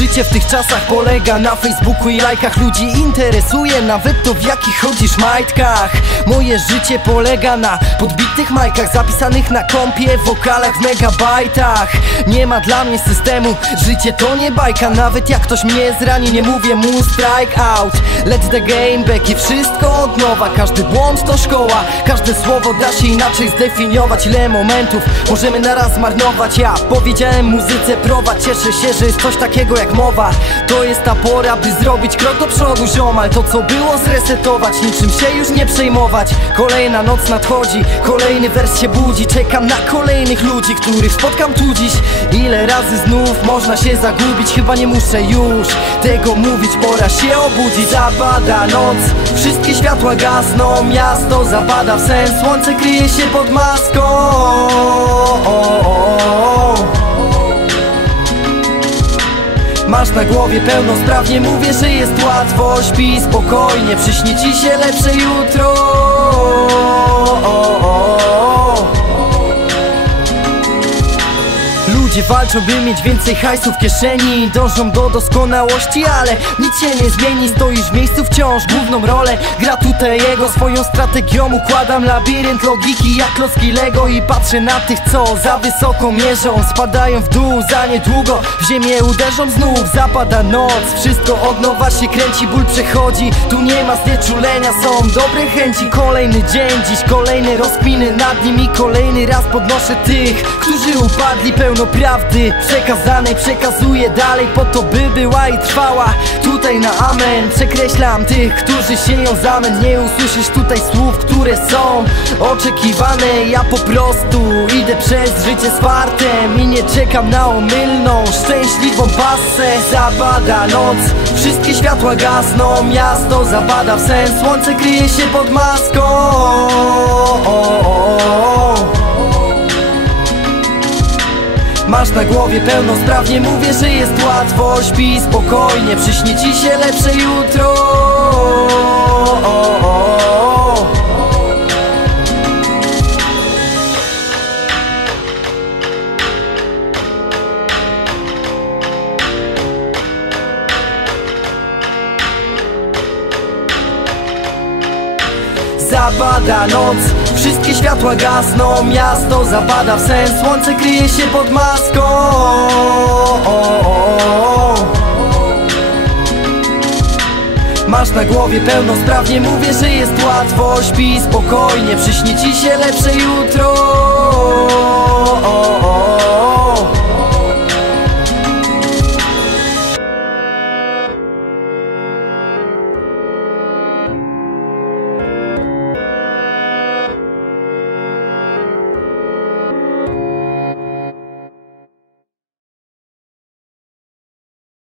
życie w tych czasach polega na Facebooku i lajkach. Ludzi interesuje nawet to w jakich chodzisz majtkach. Moje życie polega na podbitych majkach Zapisanych na kompie, wokalach w megabajtach. Nie ma dla mnie systemu, życie to nie bajka. Nawet jak ktoś mnie zrani, nie mówię mu strike out. Let the game back i wszystko od nowa. Każdy błąd to szkoła, każde słowo da się inaczej zdefiniować. Ile momentów możemy naraz zmarnować Ja powiedziałem muzyce prowadź, cieszę się, że jest coś takiego jak mowa. To jest ta pora, by zrobić krok do przodu ziomal. To co było zresetować, niczym się już nie przejmować. Kolejna noc nadchodzi, kolejny wers się budzi. Czekam na kolejnych ludzi, których spotkam tu dziś. Ile razy znów można się zagubić? Chyba nie muszę już tego mówić, pora się obudzić. Zapada noc, wszystkie światła gasną Miasto zapada w sen, słońce kryje się pod maską Masz na głowie pełnosprawnie, mówię, że jest łatwo. Śpi spokojnie, przyśnie ci się lepsze jutro Ludzie walczą, by mieć więcej hajsu w kieszeni. Dążą do doskonałości, ale nic się nie zmieni. Stoisz w miejscu wciąż, główną rolę. Gra tutaj jego Swoją strategią. Układam labirynt logiki jak klocki Lego I patrzę na tych, co za wysoko mierzą. Spadają w dół, za niedługo w ziemię uderzą. Znów Zapada noc, wszystko od nowa się kręci Ból przechodzi, tu nie ma znieczulenia Są dobre chęci, kolejny dzień Dziś kolejne rozkminy nad nimi. Kolejny raz podnoszę tych, którzy upadli pełno prawdy przekazanej Przekazuję dalej po to by była i trwała. Tutaj na amen Przekreślam tych, którzy sieją zamęt Nie usłyszysz. Tutaj słów, które są oczekiwane. Ja po prostu idę przez życie z fartem I nie czekam na omylną, szczęśliwą pasę. Zapada noc, wszystkie światła gasną Miasto zapada w sen, słońce kryje się pod maską Masz na głowie pełnosprawnie, mówię, że jest łatwo. Śpi spokojnie, przyśnie ci się lepsze jutro. Zapada noc, wszystkie światła gasną Miasto zapada w sen, słońce kryje się pod maską. Masz na głowie pełnosprawnie, mówię, że jest łatwo. Śpi spokojnie, przyśnie ci się lepsze jutro